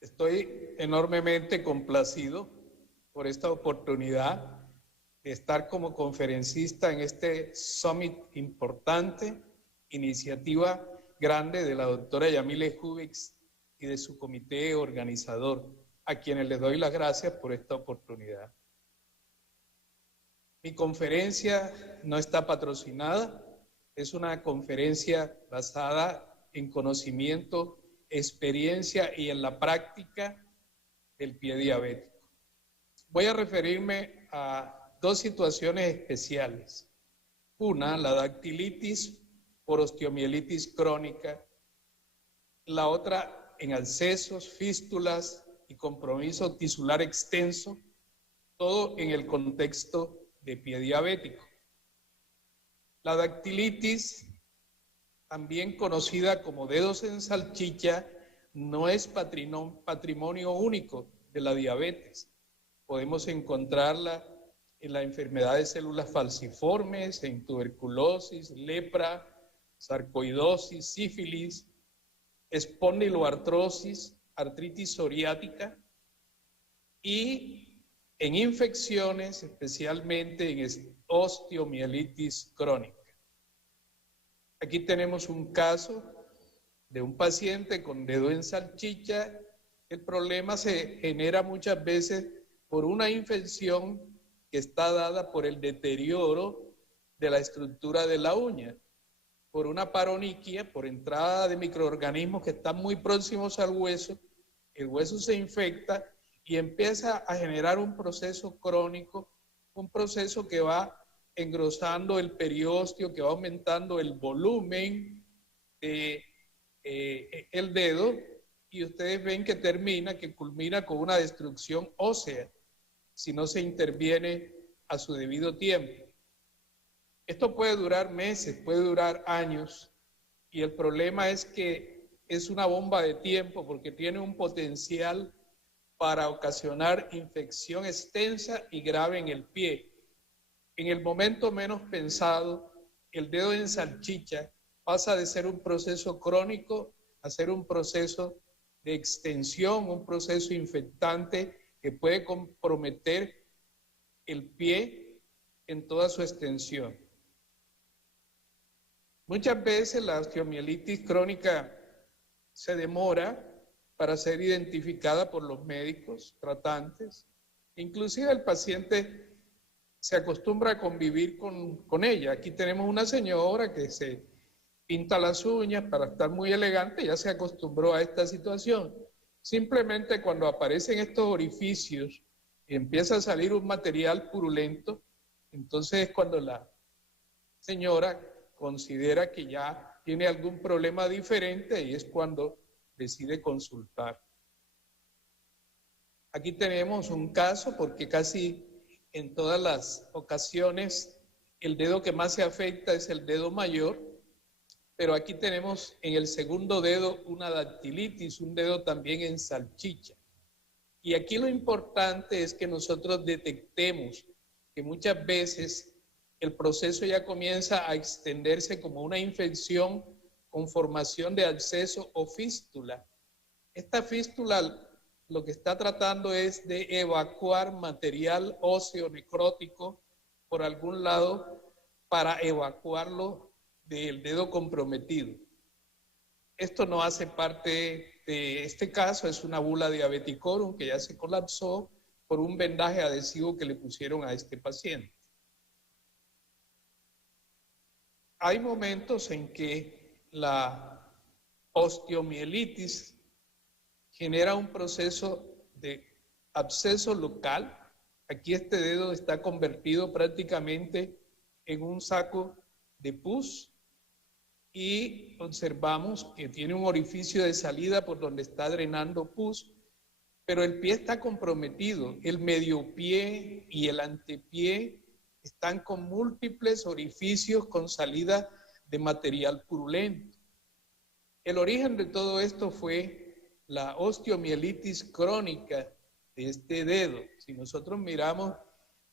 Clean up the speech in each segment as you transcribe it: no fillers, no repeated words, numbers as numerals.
Estoy enormemente complacido por esta oportunidad de estar como conferencista en este summit importante, iniciativa grande de la doctora Yamile Jubix y de su comité organizador, a quienes les doy las gracias por esta oportunidad. Mi conferencia no está patrocinada, es una conferencia basada en conocimiento, experiencia y en la práctica del pie diabético. Voy a referirme a dos situaciones especiales. Una, la dactilitis por osteomielitis crónica. La otra, en abscesos, fístulas y compromiso tisular extenso, todo en el contexto de pie diabético. La dactilitis, también conocida como dedos en salchicha, no es patrimonio único de la diabetes. Podemos encontrarla en la enfermedad de células falciformes, en tuberculosis, lepra, sarcoidosis, sífilis, espondiloartrosis, artritis psoriática y en infecciones, especialmente en osteomielitis crónica. Aquí tenemos un caso de un paciente con dedo en salchicha. El problema se genera muchas veces por una infección que está dada por el deterioro de la estructura de la uña, por una paroniquia, por entrada de microorganismos que están muy próximos al hueso. El hueso se infecta y empieza a generar un proceso crónico, un proceso que va engrosando el periósteo, que va aumentando el volumen de el dedo, y ustedes ven que culmina con una destrucción ósea si no se interviene a su debido tiempo. Esto puede durar meses, puede durar años, y el problema es que es una bomba de tiempo porque tiene un potencial para ocasionar infección extensa y grave en el pie. En el momento menos pensado, el dedo en salchicha pasa de ser un proceso crónico a ser un proceso de extensión, un proceso infectante que puede comprometer el pie en toda su extensión. Muchas veces la osteomielitis crónica se demora para ser identificada por los médicos tratantes. Inclusive el paciente se acostumbra a convivir con ella. Aquí tenemos una señora que se pinta las uñas para estar muy elegante, ya se acostumbró a esta situación. Simplemente cuando aparecen estos orificios y empieza a salir un material purulento, entonces es cuando la señora considera que ya tiene algún problema diferente y es cuando decide consultar. Aquí tenemos un caso porque casi en todas las ocasiones el dedo que más se afecta es el dedo mayor, pero aquí tenemos en el segundo dedo una dactilitis, un dedo también en salchicha. Y aquí lo importante es que nosotros detectemos que muchas veces el proceso ya comienza a extenderse como una infección con formación de absceso o fístula. Esta fístula lo que está tratando es de evacuar material óseo necrótico por algún lado para evacuarlo del dedo comprometido. Esto no hace parte de este caso, es una bula diabeticorum que ya se colapsó por un vendaje adhesivo que le pusieron a este paciente. Hay momentos en que la osteomielitis genera un proceso de absceso local. Aquí este dedo está convertido prácticamente en un saco de pus y observamos que tiene un orificio de salida por donde está drenando pus, pero el pie está comprometido. El mediopié y el antepié están con múltiples orificios con salida de material purulento. El origen de todo esto fue la osteomielitis crónica de este dedo. Si nosotros miramos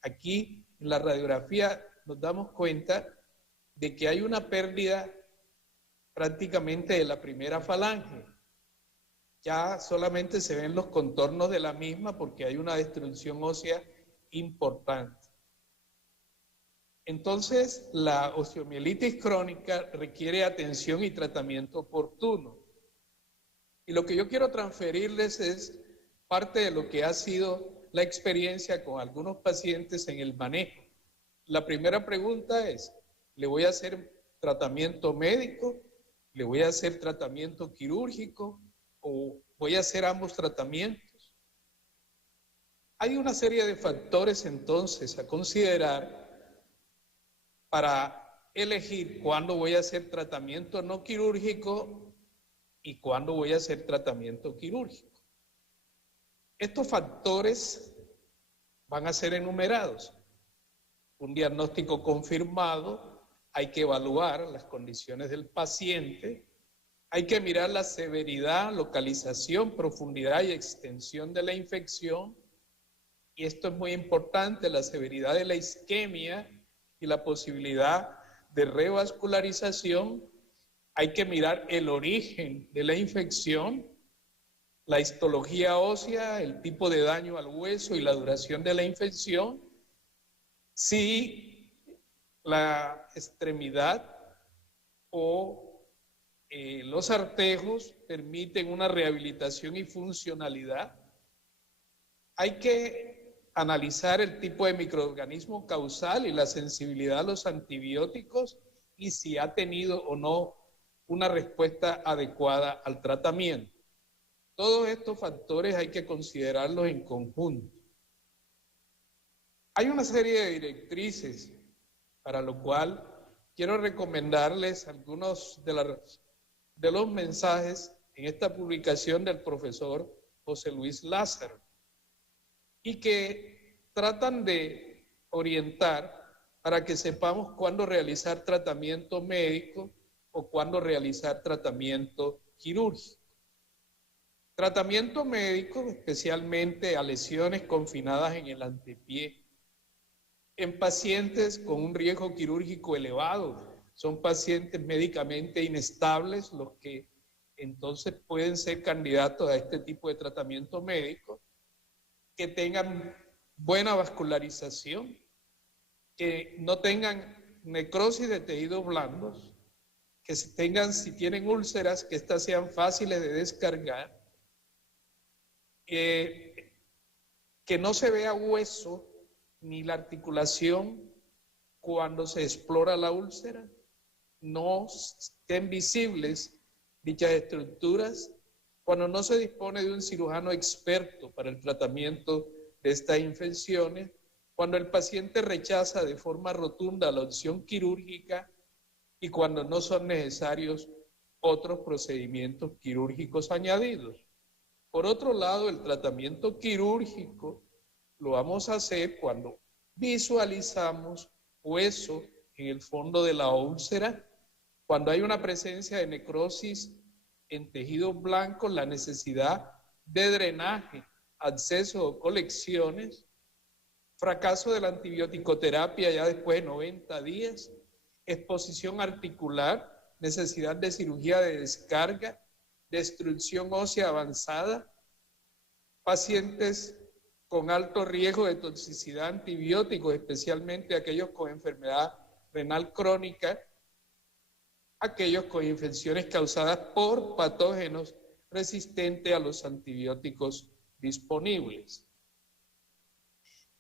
aquí en la radiografía, nos damos cuenta de que hay una pérdida prácticamente de la primera falange. Ya solamente se ven los contornos de la misma porque hay una destrucción ósea importante. Entonces, la osteomielitis crónica requiere atención y tratamiento oportuno. Y lo que yo quiero transferirles es parte de lo que ha sido la experiencia con algunos pacientes en el manejo. La primera pregunta es, ¿le voy a hacer tratamiento médico? ¿Le voy a hacer tratamiento quirúrgico? ¿O voy a hacer ambos tratamientos? Hay una serie de factores entonces a considerar para elegir cuándo voy a hacer tratamiento no quirúrgico y cuándo voy a hacer tratamiento quirúrgico. Estos factores van a ser enumerados. Un diagnóstico confirmado, hay que evaluar las condiciones del paciente, hay que mirar la severidad, localización, profundidad y extensión de la infección, y esto es muy importante, la severidad de la isquemia y la posibilidad de revascularización. Hay que mirar el origen de la infección, la histología ósea, el tipo de daño al hueso y la duración de la infección. Si la extremidad o los artejos permiten una rehabilitación y funcionalidad. Hay que analizar el tipo de microorganismo causal y la sensibilidad a los antibióticos y si ha tenido o no una respuesta adecuada al tratamiento. Todos estos factores hay que considerarlos en conjunto. Hay una serie de directrices para lo cual quiero recomendarles algunos de los mensajes en esta publicación del profesor José Luis Lázaro y que tratan de orientar para que sepamos cuándo realizar tratamiento médico o cuándo realizar tratamiento quirúrgico. Tratamiento médico, especialmente a lesiones confinadas en el antepié. En pacientes con un riesgo quirúrgico elevado, son pacientes médicamente inestables los que entonces pueden ser candidatos a este tipo de tratamiento médico, que tengan buena vascularización, que no tengan necrosis de tejidos blandos, que tengan, si tienen úlceras, que éstas sean fáciles de descargar, que no se vea hueso ni la articulación cuando se explora la úlcera, no estén visibles dichas estructuras, cuando no se dispone de un cirujano experto para el tratamiento de estas infecciones, cuando el paciente rechaza de forma rotunda la opción quirúrgica y cuando no son necesarios otros procedimientos quirúrgicos añadidos. Por otro lado, el tratamiento quirúrgico lo vamos a hacer cuando visualizamos hueso en el fondo de la úlcera, cuando hay una presencia de necrosis en tejidos blancos, la necesidad de drenaje, acceso o colecciones, fracaso de la antibiótico-terapia ya después de 90 días, exposición articular, necesidad de cirugía de descarga, destrucción ósea avanzada, pacientes con alto riesgo de toxicidad antibióticos, especialmente aquellos con enfermedad renal crónica, aquellos con infecciones causadas por patógenos resistentes a los antibióticos disponibles.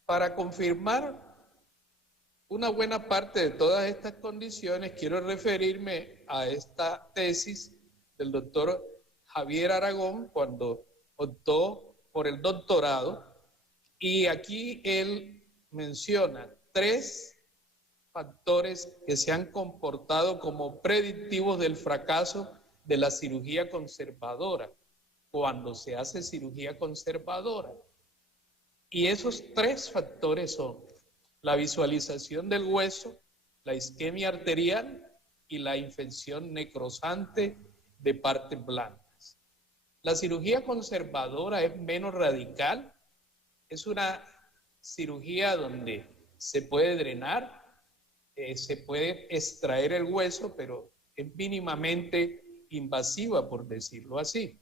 Para confirmar una buena parte de todas estas condiciones, quiero referirme a esta tesis del doctor Javier Aragón cuando optó por el doctorado, y aquí él menciona 3 factores que se han comportado como predictivos del fracaso de la cirugía conservadora, cuando se hace cirugía conservadora. Y esos 3 factores son la visualización del hueso, la isquemia arterial y la infección necrosante de partes blandas. La cirugía conservadora es menos radical, es una cirugía donde se puede drenar, se puede extraer el hueso, pero es mínimamente invasiva, por decirlo así.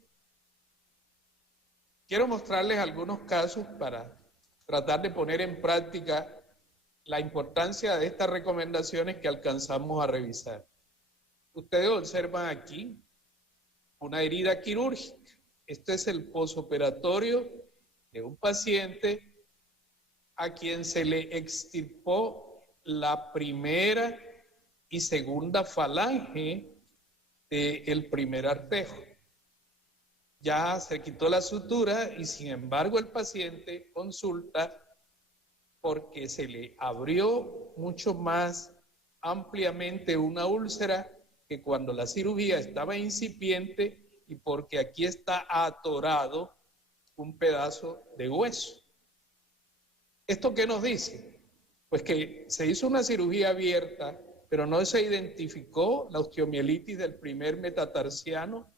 Quiero mostrarles algunos casos para tratar de poner en práctica la importancia de estas recomendaciones que alcanzamos a revisar. Ustedes observan aquí una herida quirúrgica. Este es el posoperatorio de un paciente a quien se le extirpó la primera y segunda falange del primer artejo. Ya se quitó la sutura y sin embargo el paciente consulta porque se le abrió mucho más ampliamente una úlcera que cuando la cirugía estaba incipiente y porque aquí está atorado un pedazo de hueso. ¿Esto qué nos dice? Pues que se hizo una cirugía abierta, pero no se identificó la osteomielitis del primer metatarsiano,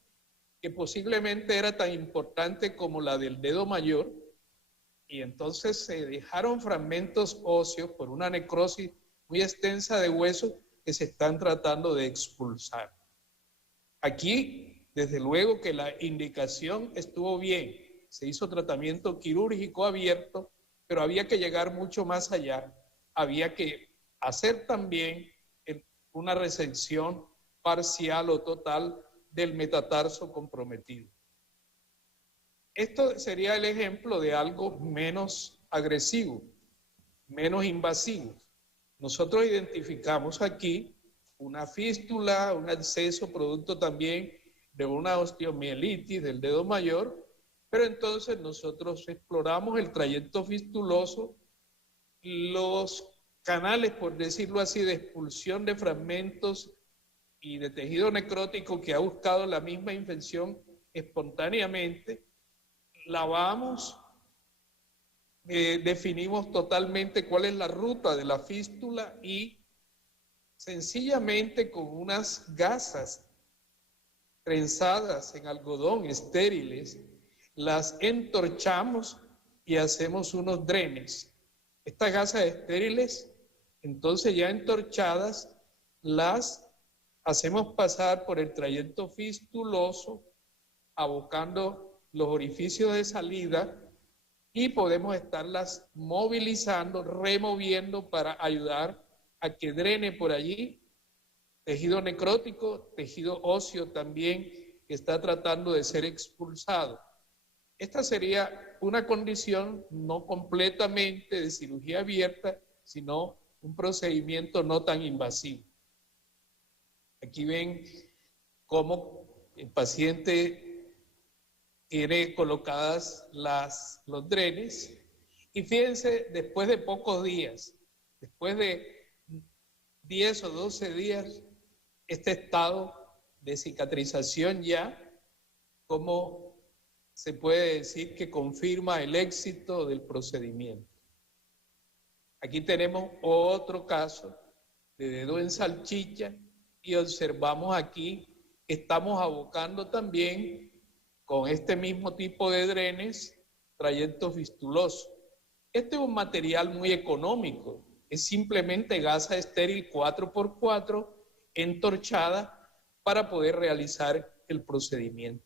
que posiblemente era tan importante como la del dedo mayor, y entonces se dejaron fragmentos óseos por una necrosis muy extensa de huesos que se están tratando de expulsar. Aquí, desde luego que la indicación estuvo bien, se hizo tratamiento quirúrgico abierto, pero había que llegar mucho más allá, había que hacer también una resección parcial o total del metatarso comprometido. Esto sería el ejemplo de algo menos agresivo, menos invasivo. Nosotros identificamos aquí una fístula, un absceso producto también de una osteomielitis del dedo mayor, pero entonces nosotros exploramos el trayecto fistuloso, los canales, por decirlo así, de expulsión de fragmentos y de tejido necrótico que ha buscado la misma infección espontáneamente, lavamos, definimos totalmente cuál es la ruta de la fístula y sencillamente con unas gasas trenzadas en algodón estériles, las entorchamos y hacemos unos drenes. Estas gasas estériles, entonces ya entorchadas, las hacemos pasar por el trayecto fistuloso, abocando los orificios de salida y podemos estarlas movilizando, removiendo para ayudar a que drene por allí tejido necrótico, tejido óseo también que está tratando de ser expulsado. Esta sería una condición no completamente de cirugía abierta, sino un procedimiento no tan invasivo. Aquí ven cómo el paciente tiene colocadas los drenes y fíjense, después de pocos días, después de 10 o 12 días, este estado de cicatrización ya, como se puede decir que confirma el éxito del procedimiento. Aquí tenemos otro caso de dedo en salchicha y observamos aquí que estamos abocando también con este mismo tipo de drenes trayecto fistuloso. Este es un material muy económico, es simplemente gasa estéril 4x4 entorchada para poder realizar el procedimiento.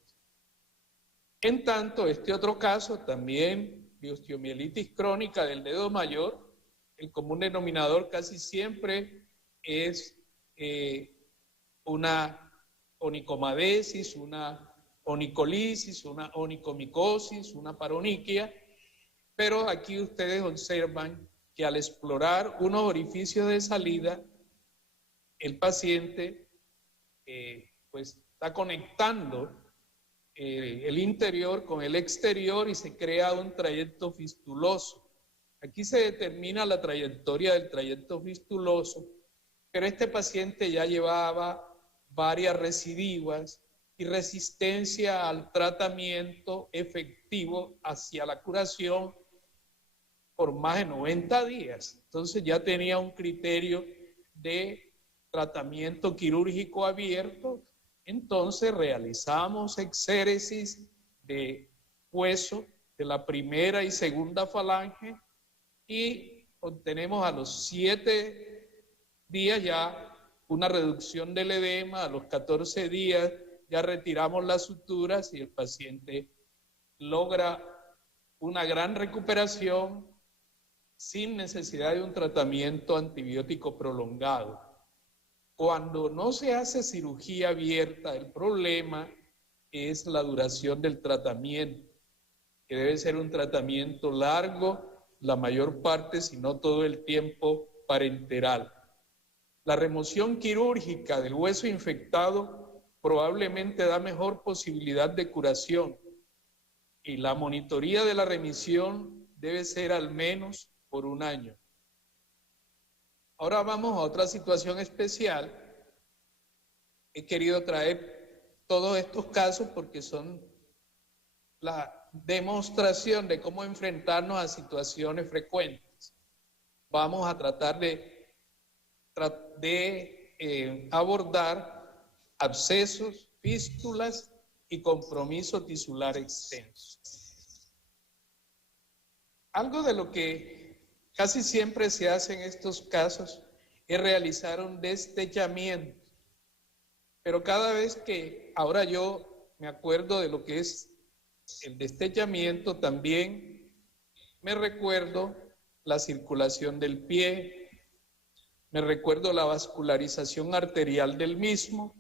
En tanto, este otro caso también de osteomielitis crónica del dedo mayor, el común denominador casi siempre es una onicomadesis, una onicolisis, una onicomicosis, una paroniquia, pero aquí ustedes observan que al explorar unos orificios de salida, el paciente pues está conectando el interior con el exterior y se crea un trayecto fistuloso. Aquí se determina la trayectoria del trayecto fistuloso, pero este paciente ya llevaba varias recidivas y resistencia al tratamiento efectivo hacia la curación por más de 90 días. Entonces ya tenía un criterio de tratamiento quirúrgico abierto. Entonces realizamos exéresis de hueso de la primera y segunda falange y obtenemos a los 7 días ya una reducción del edema, a los 14 días ya retiramos las suturas y el paciente logra una gran recuperación sin necesidad de un tratamiento antibiótico prolongado. Cuando no se hace cirugía abierta, el problema es la duración del tratamiento, que debe ser un tratamiento largo, la mayor parte, si no todo el tiempo, parenteral. La remoción quirúrgica del hueso infectado probablemente da mejor posibilidad de curación y la monitoría de la remisión debe ser al menos por 1 año. Ahora vamos a otra situación especial. He querido traer todos estos casos porque son la demostración de cómo enfrentarnos a situaciones frecuentes. Vamos a tratar de abordar abscesos, fístulas y compromiso tisular extenso. Algo de lo que casi siempre se hace en estos casos es realizar un destechamiento, pero cada vez que ahora yo me acuerdo de lo que es el destechamiento, también me recuerdo la circulación del pie, me recuerdo la vascularización arterial del mismo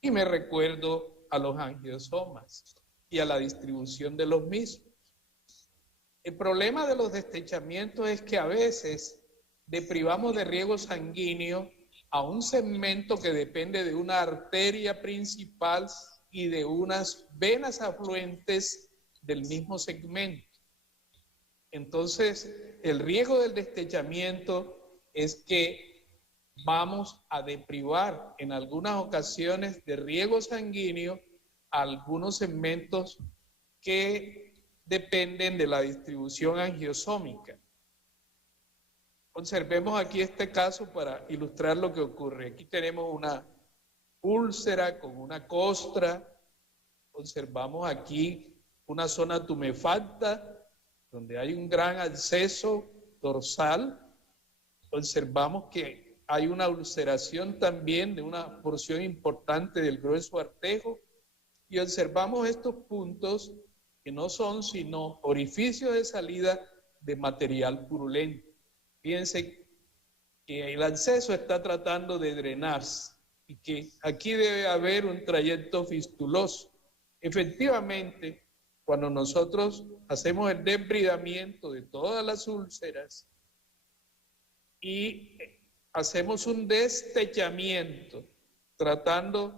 y me recuerdo a los angiosomas y a la distribución de los mismos. El problema de los destechamientos es que a veces deprivamos de riego sanguíneo a un segmento que depende de una arteria principal y de unas venas afluentes del mismo segmento. Entonces, el riesgo del destechamiento es que vamos a deprivar en algunas ocasiones de riego sanguíneo a algunos segmentos que dependen de la distribución angiosómica. Observemos aquí este caso para ilustrar lo que ocurre. Aquí tenemos una úlcera con una costra. Observamos aquí una zona tumefacta donde hay un gran absceso dorsal. Observamos que hay una ulceración también de una porción importante del grueso artejo y observamos estos puntos que no son sino orificios de salida de material purulento. Fíjense que el absceso está tratando de drenarse y que aquí debe haber un trayecto fistuloso. Efectivamente, cuando nosotros hacemos el desbridamiento de todas las úlceras y hacemos un destechamiento tratando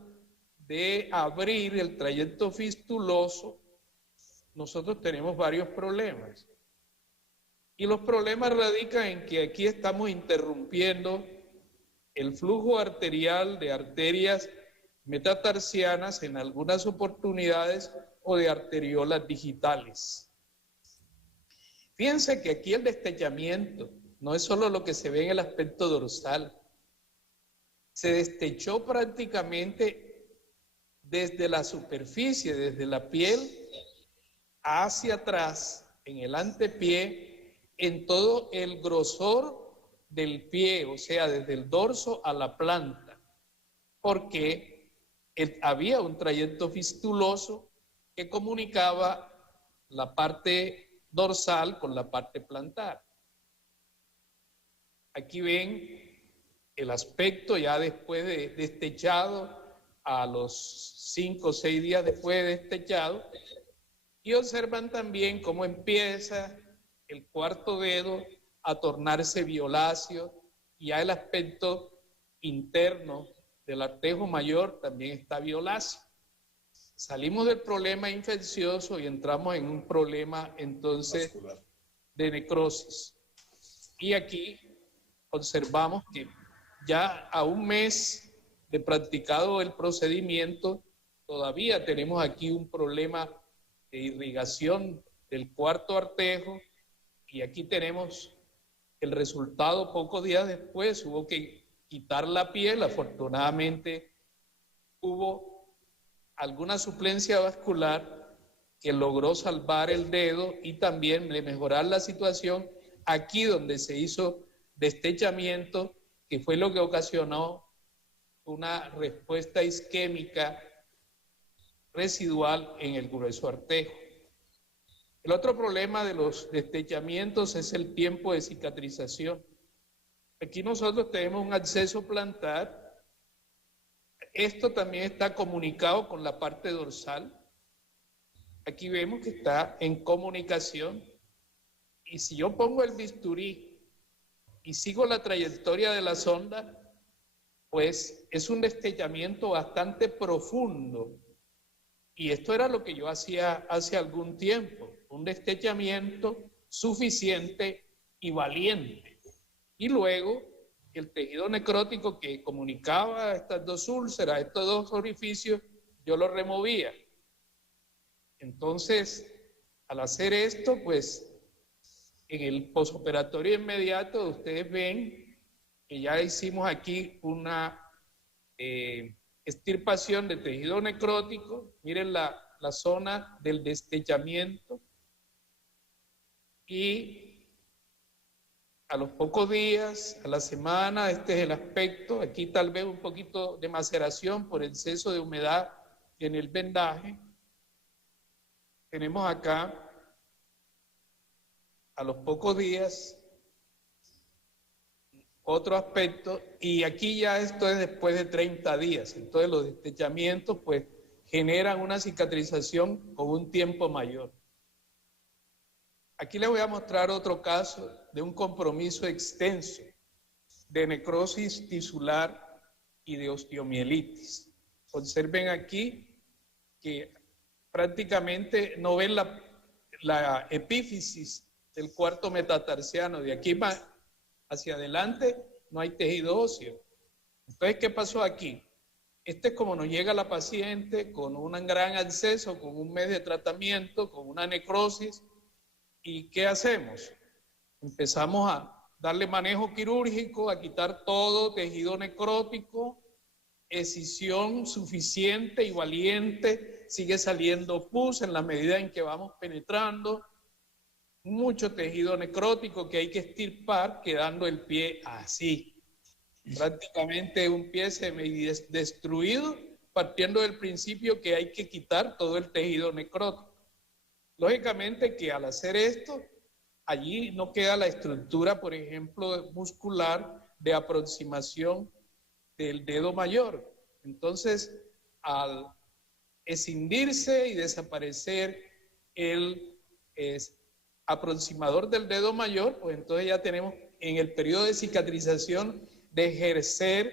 de abrir el trayecto fistuloso, nosotros tenemos varios problemas. Y los problemas radican en que aquí estamos interrumpiendo el flujo arterial de arterias metatarsianas en algunas oportunidades o de arteriolas digitales. Fíjense que aquí el destechamiento no es solo lo que se ve en el aspecto dorsal. Se destechó prácticamente desde la superficie, desde la piel hacia atrás, en el antepié, en todo el grosor del pie, o sea, desde el dorso a la planta, porque había un trayecto fistuloso que comunicaba la parte dorsal con la parte plantar. Aquí ven el aspecto ya después de destechado, a los 5 o 6 días después de destechado, y observan también cómo empieza el cuarto dedo a tornarse violáceo, y ya el aspecto interno del artejo mayor también está violáceo. Salimos del problema infeccioso y entramos en un problema entonces vascular de necrosis. Y aquí observamos que ya a 1 mes de practicado el procedimiento, todavía tenemos aquí un problema de irrigación del cuarto artejo, y aquí tenemos el resultado pocos días después. Hubo que quitar la piel, afortunadamente hubo alguna suplencia vascular que logró salvar el dedo y también mejorar la situación aquí donde se hizo destechamiento que fue lo que ocasionó una respuesta isquémica residual en el grueso artejo. El otro problema de los destechamientos es el tiempo de cicatrización. Aquí nosotros tenemos un absceso plantar. Esto también está comunicado con la parte dorsal. Aquí vemos que está en comunicación. Y si yo pongo el bisturí y sigo la trayectoria de la sonda, pues es un destechamiento bastante profundo. Y esto era lo que yo hacía hace algún tiempo, un destechamiento suficiente y valiente. Y luego el tejido necrótico que comunicaba estas dos úlceras, estos dos orificios, yo lo removía. Entonces, al hacer esto, pues en el posoperatorio inmediato ustedes ven que ya hicimos aquí una extirpación de tejido necrótico. Miren la zona del destechamiento, y a los pocos días, a la semana, este es el aspecto. Aquí tal vez un poquito de maceración por exceso de humedad en el vendaje. Tenemos acá, a los pocos días, otro aspecto, y aquí ya esto es después de 30 días. Entonces los destechamientos pues generan una cicatrización con un tiempo mayor. Aquí les voy a mostrar otro caso de un compromiso extenso de necrosis tisular y de osteomielitis. Observen aquí que prácticamente no ven la epífisis del cuarto metatarsiano. De aquí hacia adelante no hay tejido óseo. Entonces, ¿qué pasó aquí? Este es como nos llega la paciente con un gran absceso, con un mes de tratamiento, con una necrosis. ¿Y qué hacemos? Empezamos a darle manejo quirúrgico, a quitar todo tejido necrótico, escisión suficiente y valiente, sigue saliendo pus en la medida en que vamos penetrando, mucho tejido necrótico que hay que extirpar, quedando el pie así. Prácticamente un pie semidestruido, partiendo del principio que hay que quitar todo el tejido necrótico. Lógicamente que al hacer esto, allí no queda la estructura, por ejemplo, muscular de aproximación del dedo mayor. Entonces, al escindirse y desaparecer el aproximador del dedo mayor, pues entonces ya tenemos en el periodo de cicatrización de ejercer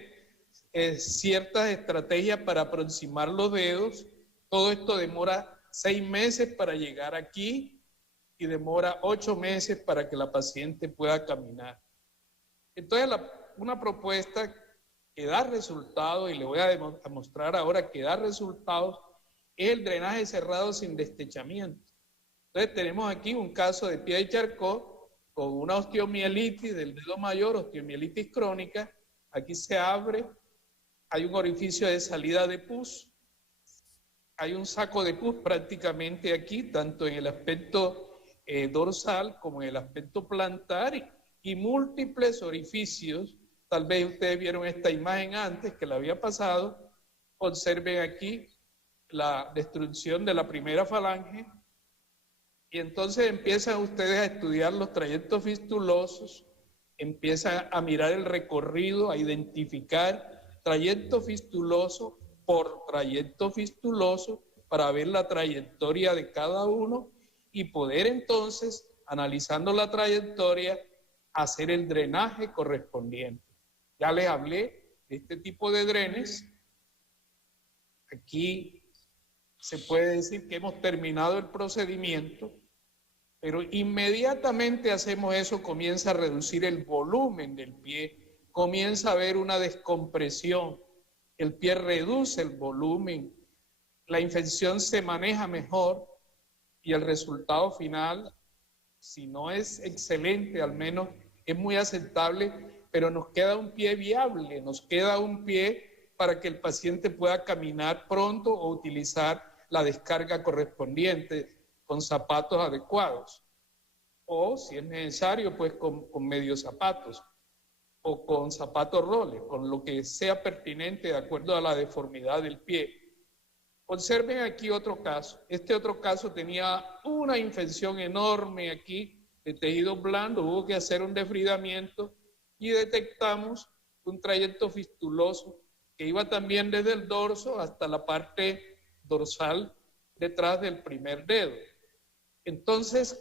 ciertas estrategias para aproximar los dedos. Todo esto demora 6 meses para llegar aquí y demora 8 meses para que la paciente pueda caminar. Entonces, una propuesta que da resultados, y le voy a mostrar ahora que da resultados, es el drenaje cerrado sin destechamiento. Entonces, tenemos aquí un caso de pie de Charcot con una osteomielitis del dedo mayor, osteomielitis crónica. Aquí se abre, hay un orificio de salida de pus. Hay un saco de pus prácticamente aquí, tanto en el aspecto dorsal como en el aspecto plantar, y múltiples orificios. Tal vez ustedes vieron esta imagen antes que la había pasado. Observen aquí la destrucción de la primera falange, y entonces empiezan ustedes a estudiar los trayectos fistulosos, empiezan a mirar el recorrido, a identificar trayecto fistuloso por trayecto fistuloso para ver la trayectoria de cada uno y poder entonces, analizando la trayectoria, hacer el drenaje correspondiente. Ya les hablé de este tipo de drenes. Aquí se puede decir que hemos terminado el procedimiento, pero inmediatamente hacemos eso, comienza a reducir el volumen del pie, comienza a haber una descompresión. El pie reduce el volumen, la infección se maneja mejor y el resultado final, si no es excelente, al menos es muy aceptable, pero nos queda un pie viable, nos queda un pie para que el paciente pueda caminar pronto o utilizar la descarga correspondiente con zapatos adecuados, o si es necesario, pues con medios zapatos. o con zapato roles, con lo que sea pertinente de acuerdo a la deformidad del pie. Observen aquí otro caso. Este otro caso tenía una infección enorme aquí de tejido blando, hubo que hacer un desbridamiento y detectamos un trayecto fistuloso que iba también desde el dorso hasta la parte dorsal detrás del primer dedo. Entonces,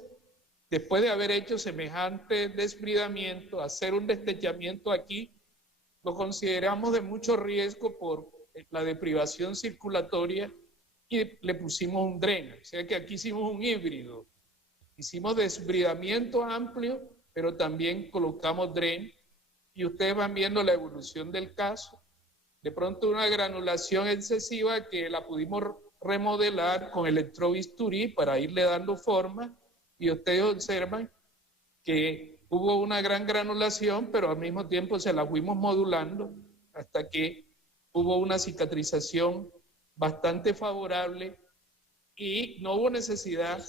después de haber hecho semejante desbridamiento, hacer un destechamiento aquí, lo consideramos de mucho riesgo por la deprivación circulatoria y le pusimos un dren. O sea que aquí hicimos un híbrido. Hicimos desbridamiento amplio, pero también colocamos dren y ustedes van viendo la evolución del caso. De pronto una granulación excesiva que la pudimos remodelar con electrobisturí para irle dando forma y ustedes observan que hubo una gran granulación, pero al mismo tiempo se la fuimos modulando hasta que hubo una cicatrización bastante favorable y no hubo necesidad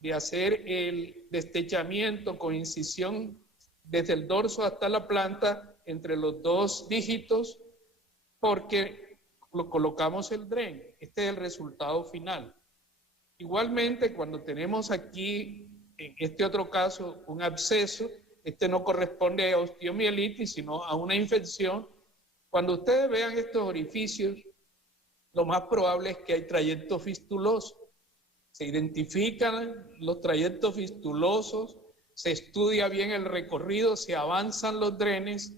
de hacer el destechamiento con incisión desde el dorso hasta la planta entre los dos dígitos porque lo colocamos el dren. Este es el resultado final. Igualmente, cuando tenemos aquí, en este otro caso, un absceso, este no corresponde a osteomielitis, sino a una infección. Cuando ustedes vean estos orificios, lo más probable es que hay trayectos fistulosos. Se identifican los trayectos fistulosos, se estudia bien el recorrido, se avanzan los drenes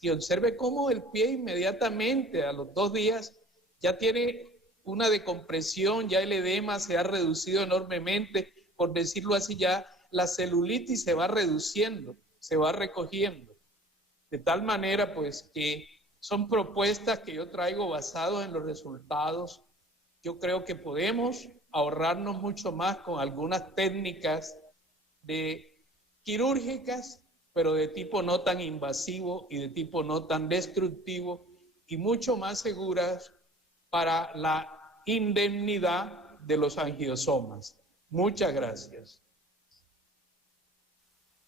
y observe cómo el pie inmediatamente a los 2 días ya tiene una decompresión, ya el edema se ha reducido enormemente, por decirlo así, ya la celulitis se va reduciendo, se va recogiendo. De tal manera, pues, que son propuestas que yo traigo basadas en los resultados. Yo creo que podemos ahorrarnos mucho más con algunas técnicas quirúrgicas, pero de tipo no tan invasivo y de tipo no tan destructivo y mucho más seguras para la indemnidad de los angiosomas. Muchas gracias.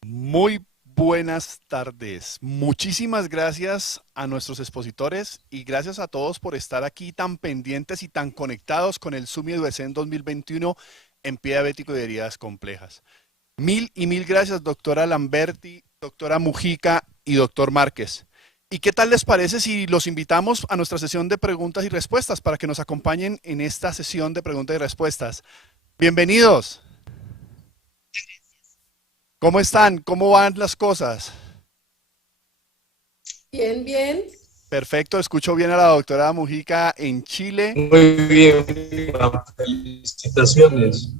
Muy buenas tardes. Muchísimas gracias a nuestros expositores y gracias a todos por estar aquí tan pendientes y tan conectados con el Sumi Educen 2021 en pie diabético y heridas complejas. Mil y mil gracias, doctora Lamberti, doctora Mujica y doctor Márquez. ¿Y qué tal les parece si los invitamos a nuestra sesión de preguntas y respuestas para que nos acompañen en esta sesión de preguntas y respuestas? Bienvenidos. ¿Cómo están? ¿Cómo van las cosas? Bien, bien. Perfecto, escucho bien a la doctora Mujica en Chile. Muy bien, felicitaciones.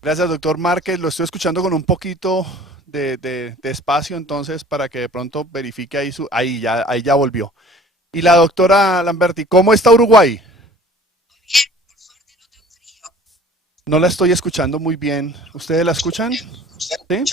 Gracias, doctor Márquez. Lo estoy escuchando con un poquito de espacio, entonces, para que de pronto verifique ahí ahí ya volvió. Y la doctora Lamberti, ¿cómo está Uruguay? No la estoy escuchando muy bien. ¿Ustedes la escuchan? ¿Sí?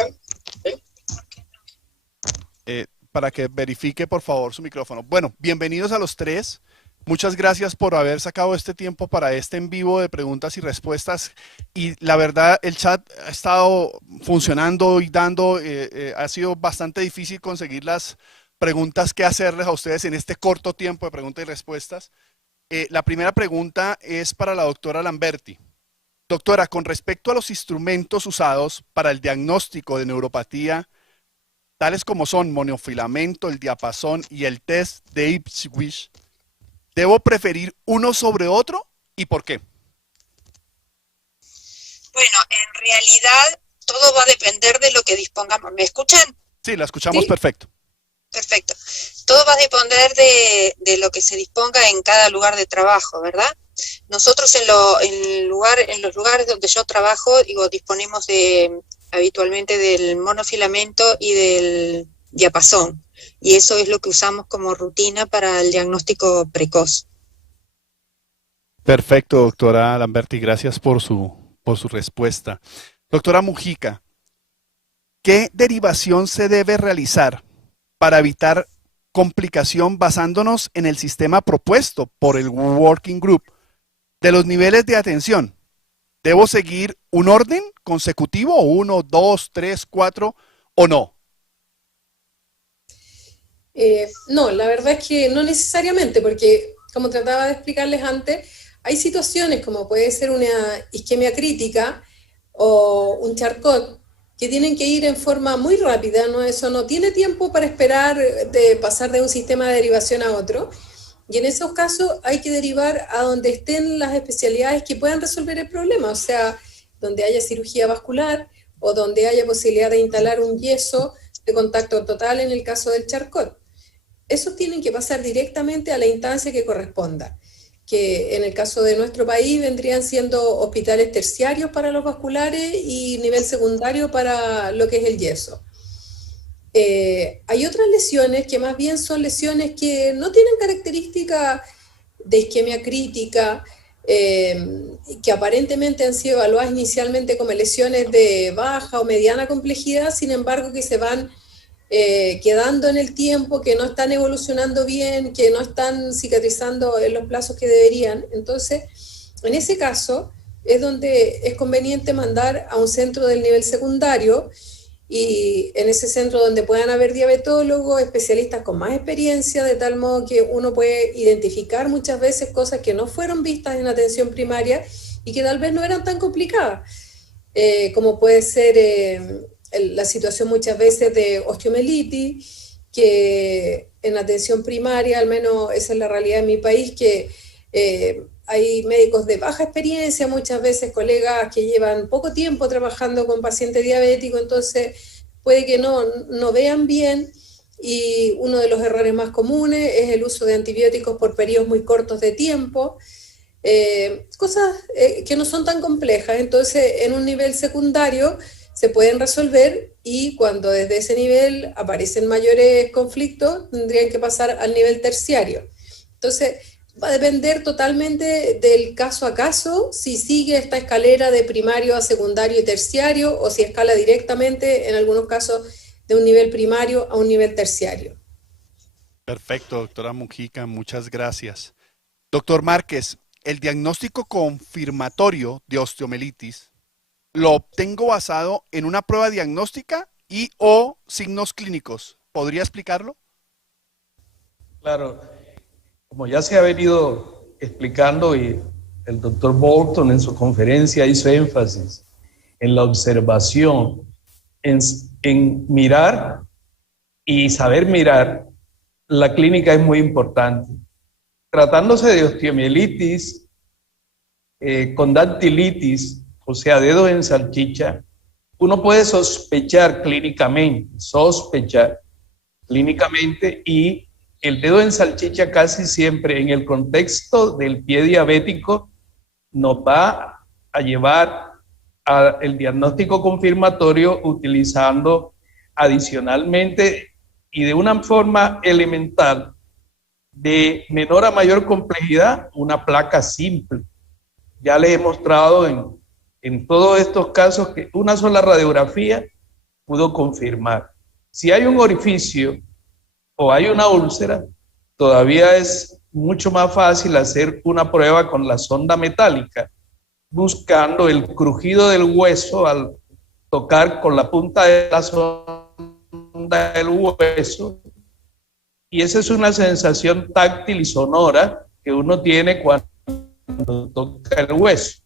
Para que verifique, por favor, su micrófono. Bueno, bienvenidos a los tres. Muchas gracias por haber sacado este tiempo para este en vivo de preguntas y respuestas. Y la verdad, el chat ha estado funcionando y dando, ha sido bastante difícil conseguir las preguntas que hacerles a ustedes en este corto tiempo de preguntas y respuestas. La primera pregunta es para la doctora Lamberti. Doctora, con respecto a los instrumentos usados para el diagnóstico de neuropatía, tales como son monofilamento, el diapasón y el test de Ipswich, ¿debo preferir uno sobre otro y por qué? Bueno, en realidad todo va a depender de lo que dispongamos. ¿Me escuchan? Sí, la escuchamos. ¿Sí? Perfecto. Perfecto. Todo va a depender de lo que se disponga en cada lugar de trabajo, ¿verdad? Nosotros en los lugares donde yo trabajo, disponemos habitualmente del monofilamento y del diapasón. Y eso es lo que usamos como rutina para el diagnóstico precoz. Perfecto, doctora Lamberti, gracias por su respuesta. Doctora Mujica, ¿qué derivación se debe realizar para evitar complicación basándonos en el sistema propuesto por el Working Group de los niveles de atención? ¿Debo seguir un orden consecutivo, 1, 2, 3, 4 o no? No, la verdad es que no necesariamente, porque como trataba de explicarles antes, hay situaciones como puede ser una isquemia crítica o un Charcot que tienen que ir en forma muy rápida, ¿no? Eso no tiene tiempo para esperar de pasar de un sistema de derivación a otro. Y en esos casos hay que derivar a donde estén las especialidades que puedan resolver el problema, o sea, donde haya cirugía vascular o donde haya posibilidad de instalar un yeso de contacto total en el caso del Charcot. Esos tienen que pasar directamente a la instancia que corresponda, que en el caso de nuestro país vendrían siendo hospitales terciarios para los vasculares y nivel secundario para lo que es el yeso. Hay otras lesiones que más bien son lesiones que no tienen características de isquemia crítica, que aparentemente han sido evaluadas inicialmente como lesiones de baja o mediana complejidad, sin embargo que se van quedando en el tiempo, que no están evolucionando bien, que no están cicatrizando en los plazos que deberían. Entonces, en ese caso, es donde es conveniente mandar a un centro del nivel secundario y en ese centro donde puedan haber diabetólogos, especialistas con más experiencia, de tal modo que uno puede identificar muchas veces cosas que no fueron vistas en atención primaria y que tal vez no eran tan complicadas, como puede ser la situación muchas veces de osteomielitis, que en atención primaria, al menos esa es la realidad en mi país, que hay médicos de baja experiencia, muchas veces colegas que llevan poco tiempo trabajando con pacientes diabéticos, entonces puede que no vean bien, y uno de los errores más comunes es el uso de antibióticos por periodos muy cortos de tiempo, cosas que no son tan complejas. Entonces en un nivel secundario se pueden resolver, y cuando desde ese nivel aparecen mayores conflictos tendrían que pasar al nivel terciario. Entonces va a depender totalmente del caso a caso, si sigue esta escalera de primario a secundario y terciario, o si escala directamente, en algunos casos, de un nivel primario a un nivel terciario. Perfecto, doctora Mujica, muchas gracias. Doctor Márquez, el diagnóstico confirmatorio de osteomielitis lo obtengo basado en una prueba diagnóstica y o signos clínicos. ¿Podría explicarlo? Claro, como ya se ha venido explicando y el doctor Bolton en su conferencia hizo énfasis en la observación, en mirar y saber mirar, la clínica es muy importante. Tratándose de osteomielitis, condactilitis, o sea, dedos en salchicha, uno puede sospechar clínicamente, y el dedo en salchicha casi siempre en el contexto del pie diabético nos va a llevar al diagnóstico confirmatorio utilizando adicionalmente y de una forma elemental de menor a mayor complejidad una placa simple. Ya les he mostrado en todos estos casos que una sola radiografía pudo confirmar. Si hay un orificio o hay una úlcera, todavía es mucho más fácil hacer una prueba con la sonda metálica, buscando el crujido del hueso al tocar con la punta de la sonda del hueso, y esa es una sensación táctil y sonora que uno tiene cuando toca el hueso.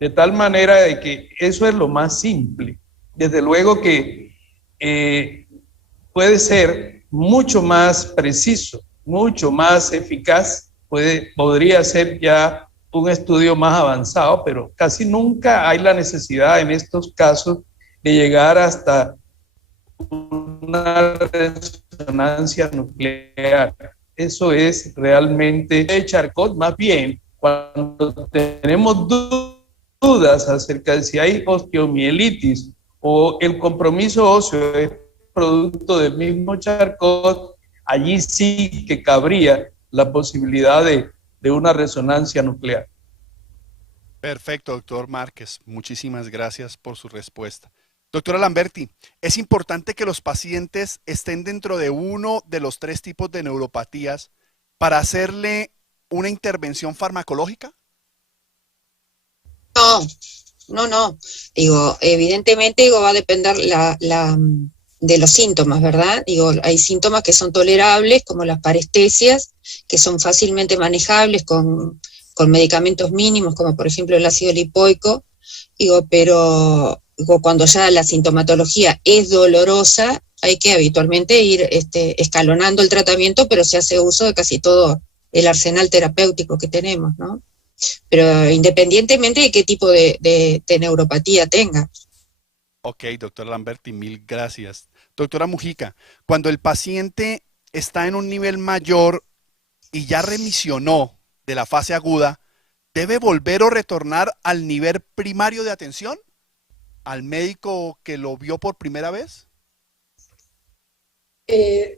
De tal manera de que eso es lo más simple. Desde luego que puede ser mucho más preciso, mucho más eficaz, podría ser ya un estudio más avanzado, pero casi nunca hay la necesidad en estos casos de llegar hasta una resonancia nuclear. Eso es realmente Charcot. Más bien, cuando tenemos dudas acerca de si hay osteomielitis o el compromiso óseo es producto del mismo Charcot, allí sí que cabría la posibilidad de una resonancia nuclear. Perfecto, doctor Márquez. Muchísimas gracias por su respuesta. Doctora Lamberti, ¿es importante que los pacientes estén dentro de uno de los 3 tipos de neuropatías para hacerle una intervención farmacológica? No. Digo, evidentemente va a depender de los síntomas, ¿verdad? Digo, hay síntomas que son tolerables, como las parestesias, que son fácilmente manejables con medicamentos mínimos, como por ejemplo el ácido lipoico, digo, pero digo, cuando ya la sintomatología es dolorosa, hay que habitualmente ir escalonando el tratamiento, pero se hace uso de casi todo el arsenal terapéutico que tenemos, ¿no? Pero independientemente de qué tipo de neuropatía tenga. Ok, doctor Lamberti, mil gracias. Doctora Mujica, cuando el paciente está en un nivel mayor y ya remisionó de la fase aguda, ¿debe volver o retornar al nivel primario de atención? ¿Al médico que lo vio por primera vez?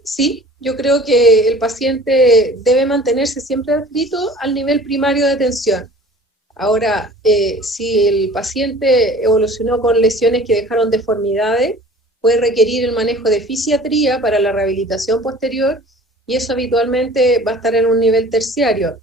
Sí, yo creo que el paciente debe mantenerse siempre adscrito al nivel primario de atención. Ahora, si el paciente evolucionó con lesiones que dejaron deformidades, puede requerir el manejo de fisiatría para la rehabilitación posterior, y eso habitualmente va a estar en un nivel terciario.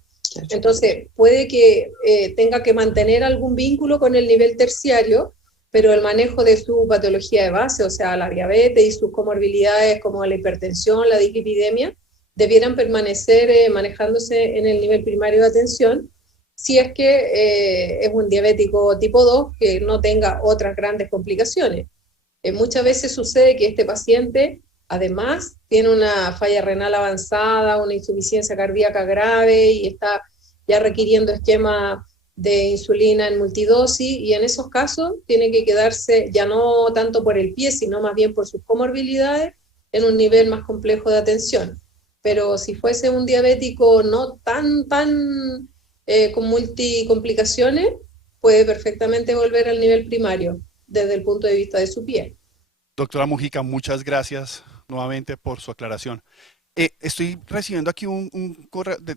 Entonces, puede que tenga que mantener algún vínculo con el nivel terciario, pero el manejo de su patología de base, o sea, la diabetes y sus comorbilidades como la hipertensión, la dislipidemia, debieran permanecer manejándose en el nivel primario de atención, si es que es un diabético tipo 2 que no tenga otras grandes complicaciones. Muchas veces sucede que este paciente, además, tiene una falla renal avanzada, una insuficiencia cardíaca grave y está ya requiriendo esquema de insulina en multidosis, y en esos casos tiene que quedarse ya no tanto por el pie, sino más bien por sus comorbilidades, en un nivel más complejo de atención. Pero si fuese un diabético no tan con multicomplicaciones, puede perfectamente volver al nivel primario desde el punto de vista de su pie. Doctora Mujica, muchas gracias nuevamente por su aclaración. Estoy recibiendo aquí un correo de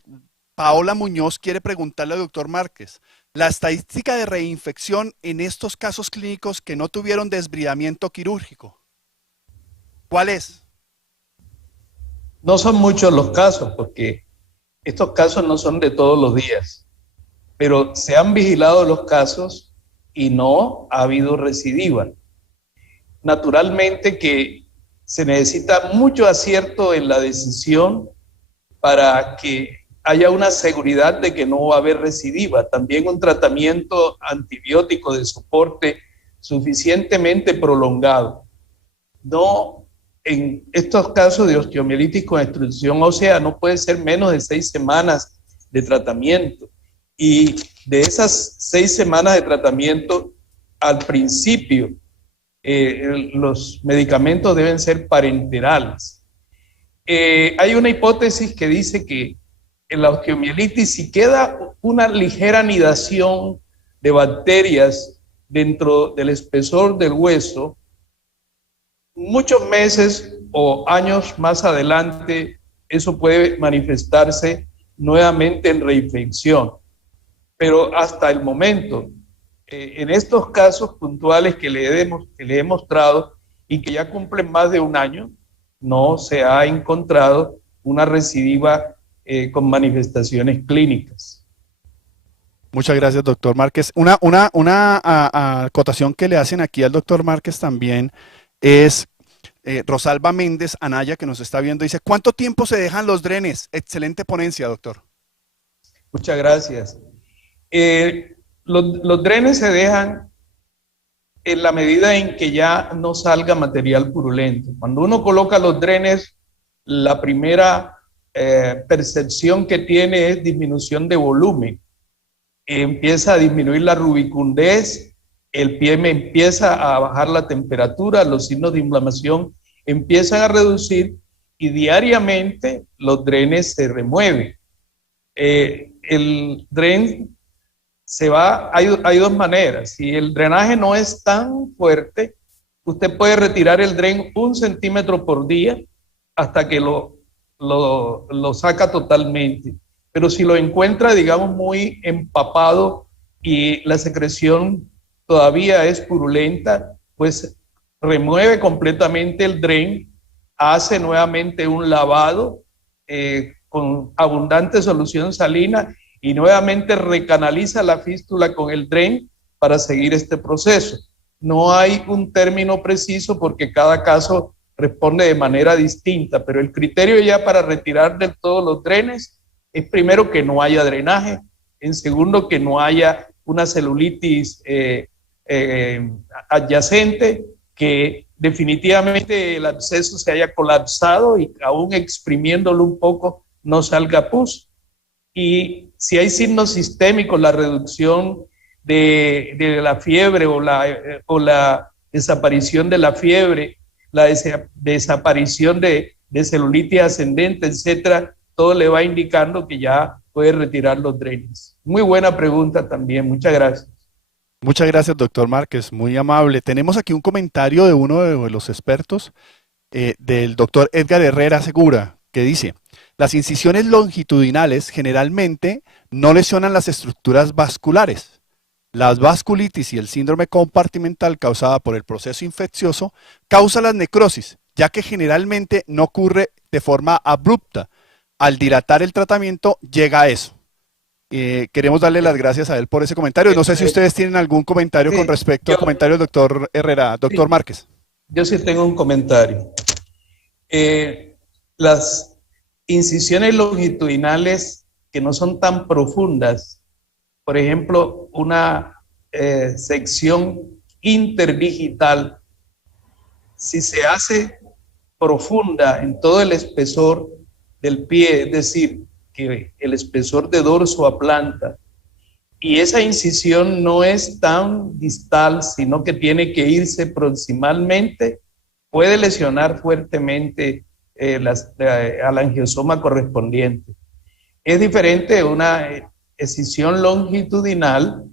Paola Muñoz, quiere preguntarle al doctor Márquez, la estadística de reinfección en estos casos clínicos que no tuvieron desbridamiento quirúrgico, ¿cuál es? No son muchos los casos, porque estos casos no son de todos los días, pero se han vigilado los casos y no ha habido recidiva. Naturalmente que se necesita mucho acierto en la decisión para que haya una seguridad de que no va a haber recidiva. También un tratamiento antibiótico de soporte suficientemente prolongado. No, en estos casos de osteomielitis con extrusión ósea no puede ser menos de 6 semanas de tratamiento. Y de esas 6 semanas de tratamiento, al principio, los medicamentos deben ser parenterales. Hay una hipótesis que dice que en la osteomielitis, si queda una ligera anidación de bacterias dentro del espesor del hueso, muchos meses o años más adelante, eso puede manifestarse nuevamente en reinfección. Pero hasta el momento, en estos casos puntuales que le he mostrado y que ya cumplen más de un año, no se ha encontrado una recidiva con manifestaciones clínicas. Muchas gracias, doctor Márquez. Una acotación que le hacen aquí al doctor Márquez también es Rosalba Méndez Anaya, que nos está viendo, dice, ¿cuánto tiempo se dejan los drenes? Excelente ponencia, doctor. Muchas gracias. Los drenes se dejan en la medida en que ya no salga material purulento. Cuando uno coloca los drenes, la primera percepción que tiene es disminución de volumen. Empieza a disminuir la rubicundez, el pie me empieza a bajar la temperatura, los signos de inflamación empiezan a reducir y diariamente los drenes se remueven. El dren se va, hay dos maneras. Si el drenaje no es tan fuerte, usted puede retirar el dren 1 centímetro por día hasta que lo saca totalmente. Pero si lo encuentra, digamos, muy empapado y la secreción todavía es purulenta, pues remueve completamente el dren, hace nuevamente un lavado con abundante solución salina y nuevamente recanaliza la fístula con el dren para seguir este proceso. No hay un término preciso porque cada caso responde de manera distinta, pero el criterio ya para retirar de todos los drenes es primero que no haya drenaje, en segundo que no haya una celulitis adyacente, que definitivamente el absceso se haya colapsado y aún exprimiéndolo un poco no salga pus. Y si hay signos sistémicos, la reducción de la fiebre o la desaparición de la fiebre, la desaparición de celulitis ascendente, etcétera, todo le va indicando que ya puede retirar los drenes. Muy buena pregunta también, muchas gracias. Muchas gracias, doctor Márquez, muy amable. Tenemos aquí un comentario de uno de los expertos, del doctor Edgar Herrera Segura, que dice: las incisiones longitudinales generalmente no lesionan las estructuras vasculares. Las vasculitis y el síndrome compartimental causada por el proceso infeccioso causa la necrosis, ya que generalmente no ocurre de forma abrupta. Al dilatar el tratamiento llega a eso. Queremos darle las gracias a él por ese comentario. No sé si ustedes tienen algún comentario con respecto al comentario del doctor Herrera. Doctor Márquez. Yo sí tengo un comentario. Las incisiones longitudinales que no son tan profundas, por ejemplo, una sección interdigital, si se hace profunda en todo el espesor del pie, es decir, que el espesor de dorso a planta, y esa incisión no es tan distal, sino que tiene que irse proximalmente, puede lesionar fuertemente al angiosoma correspondiente. Es diferente una escisión longitudinal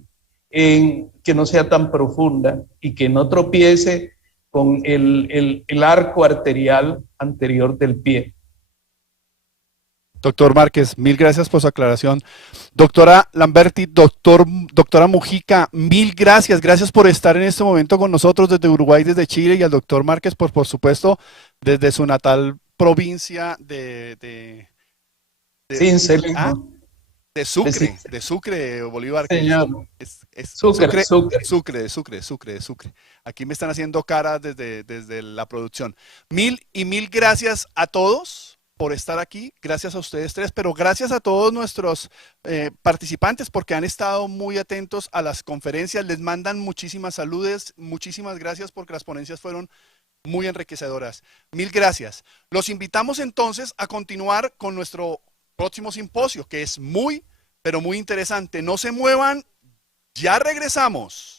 que no sea tan profunda y que no tropiece con el arco arterial anterior del pie. Doctor Márquez, mil gracias por su aclaración. Doctora Lamberti, doctora Mujica, mil gracias. Gracias por estar en este momento con nosotros desde Uruguay, desde Chile, y al doctor Márquez, por supuesto, desde su natal provincia de Sucre, Bolívar. Señor. Sucre. Aquí me están haciendo caras desde la producción. Mil gracias a todos por estar aquí, gracias a ustedes tres, pero gracias a todos nuestros participantes porque han estado muy atentos a las conferencias, les mandan muchísimas saludes, muchísimas gracias porque las ponencias fueron muy enriquecedoras. Mil gracias. Los invitamos entonces a continuar con nuestro próximo simposio, que es muy, pero muy interesante. No se muevan, ya regresamos.